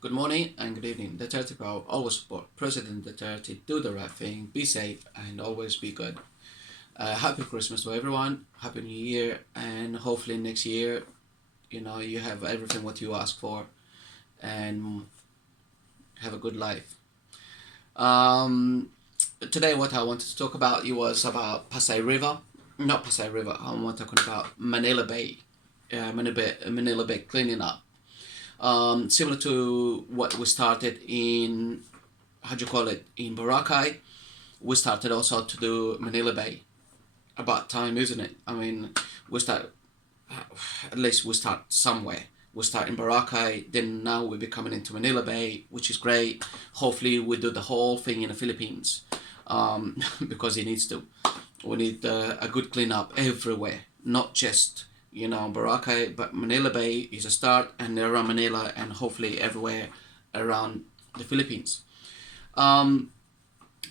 Good morning and good evening. Duterte Power always support President Duterte, do the right thing, be safe, and always be good. Happy Christmas to everyone, Happy New Year, and hopefully next year, you have everything what you ask for and have a good life. Um, Today, what I wanted to talk about it was about Pasay River. Not Pasay River, I'm talking about Manila Bay. Manila Bay cleaning up. Similar to what we started in, how do you call it, in Boracay, we started also to do Manila Bay. About time, isn't it? I mean, we start, at least we start somewhere. We start in Boracay, then now we're coming into Manila Bay, which is great. Hopefully we do the whole thing in the Philippines, because it needs to. We need a good cleanup everywhere, not just Boracay, but Manila Bay is a start, and around Manila, and hopefully everywhere around the Philippines. Um,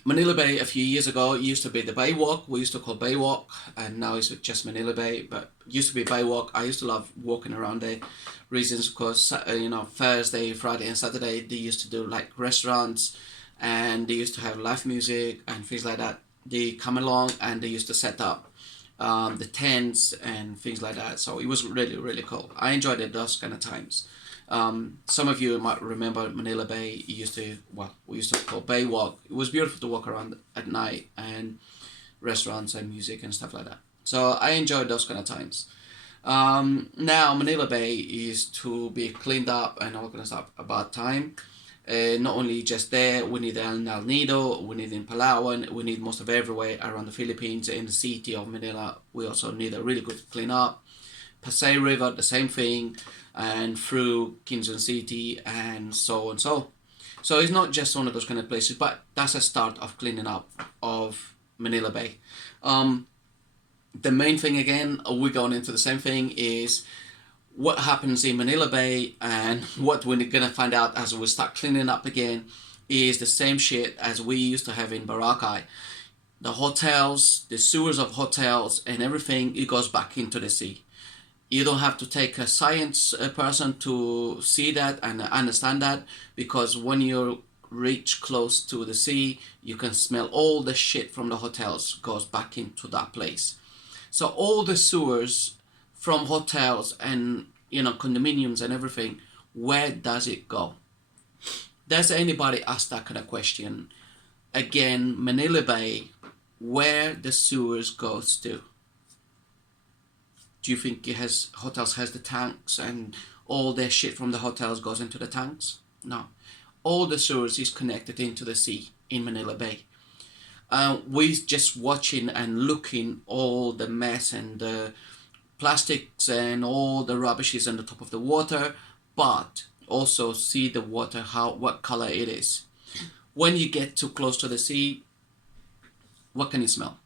Manila Bay a few years ago used to be the Bay Walk. We used to call Bay Walk, and now it's just Manila Bay. But it used to be Bay Walk. I used to love walking around there. Reasons because Thursday, Friday, and Saturday they used to do like restaurants, and they used to have live music and things like that. They come along and they used to set up the tents and things like that. So it was really really cool. I enjoyed it those kind of times. Some of you might remember Manila Bay. It used to, well, we used to call Bay Walk. It was beautiful to walk around at night, and restaurants and music and stuff like that. So I enjoyed those kind of times. Now Manila Bay is to be cleaned up and all kind of stuff about time. Not only just there, we need in El Nido, we need in Palawan, we need most of everywhere around the Philippines. In the city of Manila, we also need a really good clean up. Pasay River, the same thing, and through Quezon City and so on. So it's not just one of those kind of places, but that's a start of cleaning up of Manila Bay. The main thing again, we're going into the same thing, is what happens in Manila Bay, and what we're gonna find out as we start cleaning up again is the same shit as we used to have in Boracay. The hotels, the sewers of hotels, and everything, it goes back into the sea. You don't have to take a science person to see that and understand that, because when you reach close to the sea, you can smell all the shit from the hotels goes back into that place. So all the sewers from hotels and condominiums and everything, where does it go? Does anybody ask that kind of question? Again, Manila Bay, where the sewers goes to? Do you think hotels has the tanks and all their shit from the hotels goes into the tanks? No. All the sewers is connected into the sea in Manila Bay. We just watching and looking all the mess and the plastics and all the rubbish is on the top of the water, but also see the water, what color it is. When you get too close to the sea, what can you smell?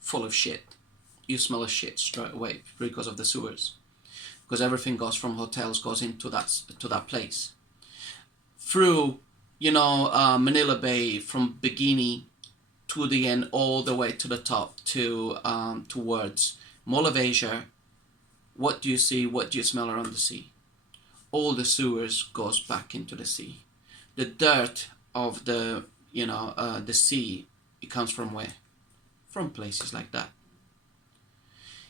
Full of shit. You smell a shit straight away because of the sewers, because everything goes from hotels goes into that place through Manila Bay, from beginning to the end, all the way to the top, to towards Mall of Asia. What do you see? What do you smell around the sea? All the sewers goes back into the sea. The dirt of the sea, it comes from where? From places like that.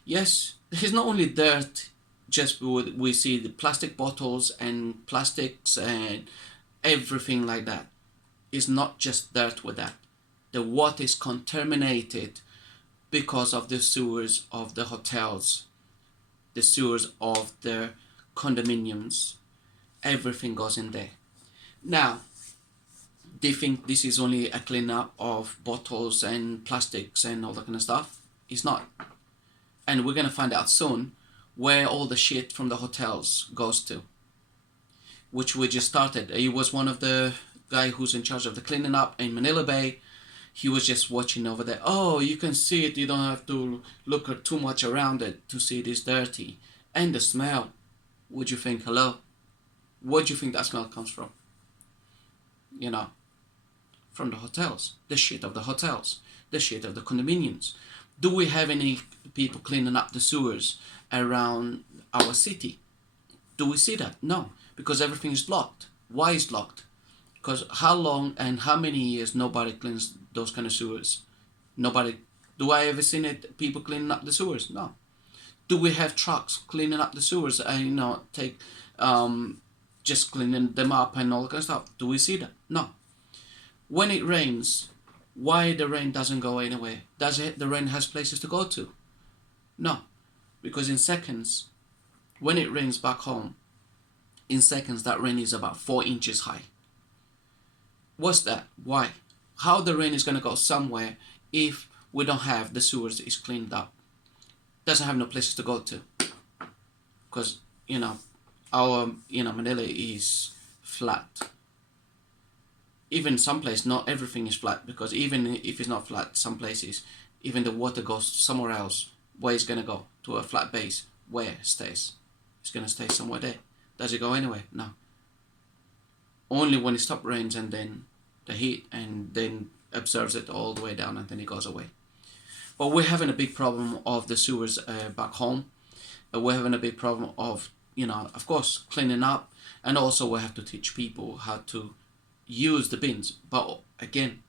Yes, there's not only dirt, just we see the plastic bottles and plastics and everything like that. It's not just dirt with that. The water is contaminated because of the sewers of the hotels, the sewers of the condominiums. Everything goes in there. Now, they think this is only a cleanup of bottles and plastics and all that kind of stuff. It's not. And we're going to find out soon where all the shit from the hotels goes to, which we just started. He was one of the guy who's in charge of the cleaning up in Manila Bay. He was just watching over there. Oh, you can see it. You don't have to look too much around it to see it is dirty. And the smell. Would you think, hello? Where do you think that smell comes from? From the hotels. The shit of the hotels. The shit of the condominiums. Do we have any people cleaning up the sewers around our city? Do we see that? No, because everything is blocked. Why is blocked? Because how long and how many years nobody cleans those kind of sewers? Nobody. Do I ever seen it? People cleaning up the sewers? No. Do we have trucks cleaning up the sewers and take just cleaning them up and all that kind of stuff? Do we see that? No. When it rains, why the rain doesn't go anywhere? Does it? The rain has places to go to? No, because in seconds, when it rains back home, in seconds that rain is about 4 inches high. What's that? Why? How the rain is going to go somewhere if we don't have the sewers is cleaned up? Doesn't have no places to go to, because our Manila is flat. Even some places, not everything is flat, because even if it's not flat, some places even the water goes somewhere else. Where it's gonna go? To a flat base. Where it stays? It's gonna stay somewhere there. Does it go anywhere? No. Only when it stops rains and then the heat and then absorbs it all the way down and then it goes away. But we're having a big problem of the sewers back home. We're having a big problem of, of course, cleaning up, and also we have to teach people how to use the bins. But again,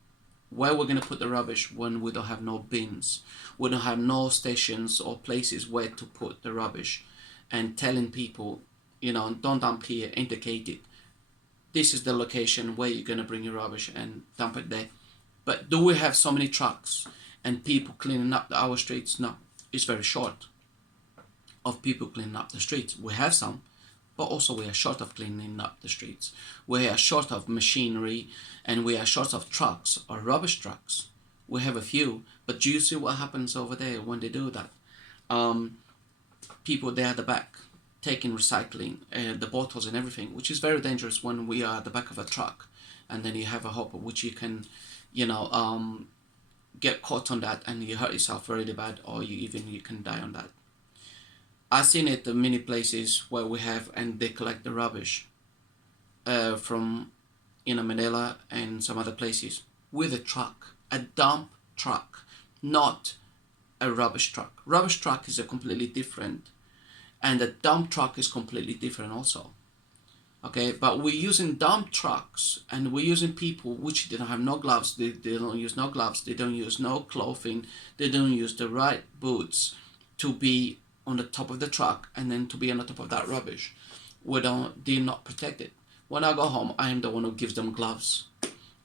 where we're going to put the rubbish when we don't have no bins? We don't have no stations or places where to put the rubbish, and telling people, don't dump here, indicate it. This is the location where you're going to bring your rubbish and dump it there. But do we have so many trucks and people cleaning up our streets? No, it's very short of people cleaning up the streets. We have some, but also we are short of cleaning up the streets. We are short of machinery, and we are short of trucks or rubbish trucks. We have a few, but do you see what happens over there when they do that? People there at the back taking recycling, the bottles and everything, which is very dangerous when we are at the back of a truck, and then you have a hopper which you can, get caught on that and you hurt yourself really bad, or you can die on that. I've seen it in many places where we have, and they collect the rubbish from Manila and some other places with a truck, a dump truck, not a rubbish truck. Rubbish truck is a completely different, and a dump truck is completely different also. Okay, but we're using dump trucks, and we're using people which they don't have no gloves, they don't use no gloves, they don't use no clothing, they don't use the right boots to be on the top of the truck and then to be on the top of that rubbish. They're not protected. When I go home, I am the one who gives them gloves.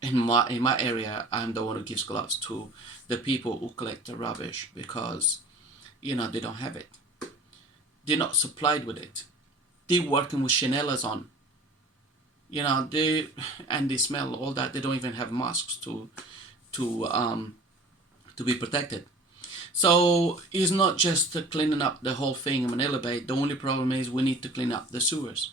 In my area, I'm the one who gives gloves to the people who collect the rubbish, because they don't have it. They're not supplied with it. They're working with Chanel's on. They smell all that. They don't even have masks to be protected. So it's not just cleaning up the whole thing in Manila Bay. The only problem is we need to clean up the sewers.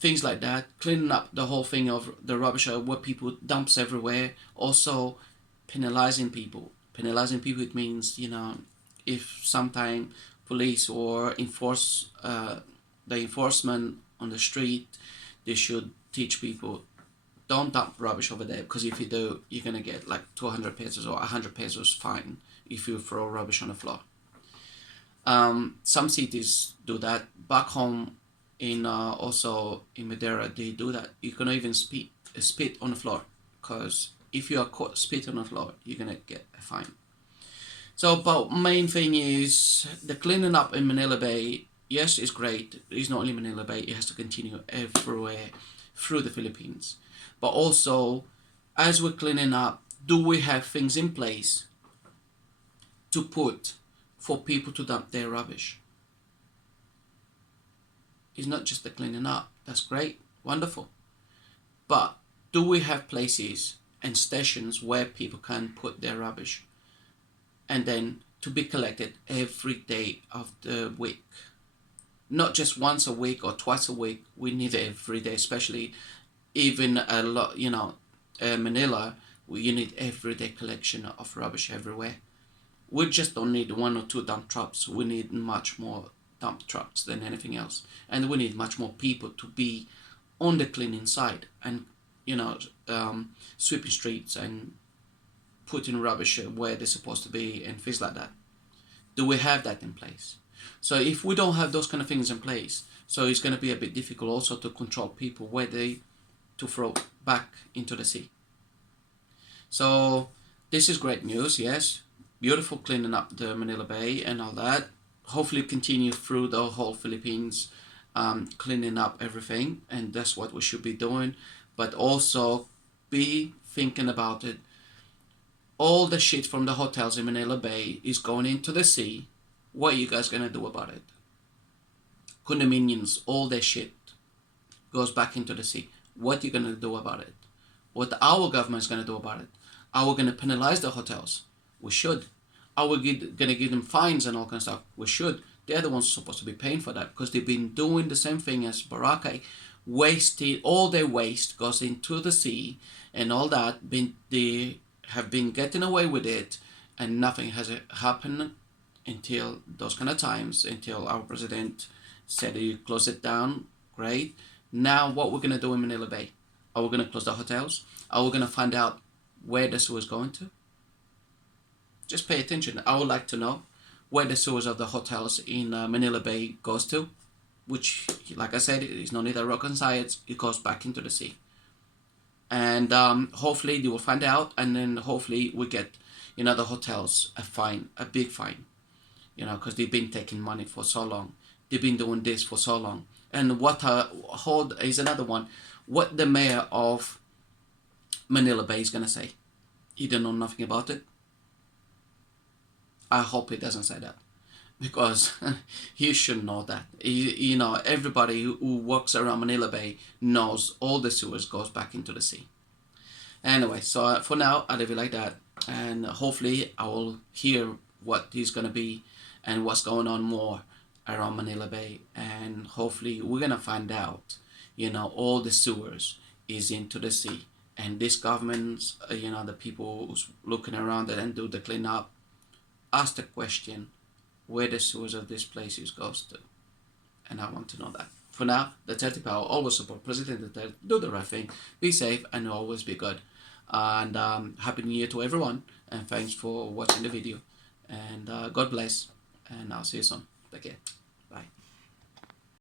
Things like that, cleaning up the whole thing of the rubbish where people dumps everywhere. Also, penalizing people. Penalizing people, it means, if sometime police or the enforcement on the street, they should teach people, don't dump rubbish over there, because if you do, you're going to get like 200 pesos or 100 pesos fine if you throw rubbish on the floor. Some cities do that. Back home also in Madeira, they do that. You can even spit on the floor, because if you are caught spit on the floor, you're going to get a fine. So, but main thing is the cleaning up in Manila Bay. Yes, it's great. It's not only Manila Bay. It has to continue everywhere through the Philippines. But also, as we're cleaning up, do we have things in place to put for people to dump their rubbish? It's not just the cleaning up. That's great, wonderful. But do we have places and stations where people can put their rubbish, and then to be collected every day of the week? Not just once a week or twice a week. We need it every day, especially even a lot, Manila, you need everyday collection of rubbish everywhere. We just don't need one or two dump trucks. We need much more dump trucks than anything else, and we need much more people to be on the cleaning side, and sweeping streets and putting rubbish where they're supposed to be and things like that. Do we have that in place? So if we don't have those kind of things in place, so it's going to be a bit difficult also to control people where they to throw back into the sea. So this is great news, yes. Beautiful cleaning up the Manila Bay and all that. Hopefully continue through the whole Philippines, cleaning up everything, and that's what we should be doing. But also be thinking about it. All the shit from the hotels in Manila Bay is going into the sea. What are you guys gonna do about it? Condominiums, all their shit goes back into the sea. What are you gonna do about it? What our government is gonna do about it? Are we gonna penalize the hotels? We should. Are we gonna give them fines and all kind of stuff? We should. They're the ones supposed to be paying for that because they've been doing the same thing as Boracay. Wasted all their waste goes into the sea and all that. They have been getting away with it, and nothing has happened until those kind of times. Until our president said you close it down. Great. Now what we're gonna do in Manila Bay? Are we gonna close the hotels? Are we gonna find out where the sewer is going to? Just pay attention. I would like to know where the sewers of the hotels in Manila Bay goes to, which, like I said, is no need a rocket science. It goes back into the sea, and hopefully they will find out, and then hopefully we get, the hotels a fine, a big fine, because they've been taking money for so long. They've been doing this for so long, and what hold is another one. What the mayor of Manila Bay is gonna say? He don't know nothing about it. I hope he doesn't say that, because he should know that. Everybody who works around Manila Bay knows all the sewers goes back into the sea. Anyway, so for now, I'll leave it like that, and hopefully I will hear what is gonna be and what's going on more around Manila Bay, and hopefully we're gonna find out, all the sewers is into the sea, and this government's, the people who's looking around it and do the cleanup, ask the question where the sewers of this places goes to, and I want to know that. For now, the 30 Power always support President Duterte, do the right thing, be safe, and always be good. And Happy New Year to everyone, and thanks for watching the video. And God bless, and I'll see you soon. Take care. Bye.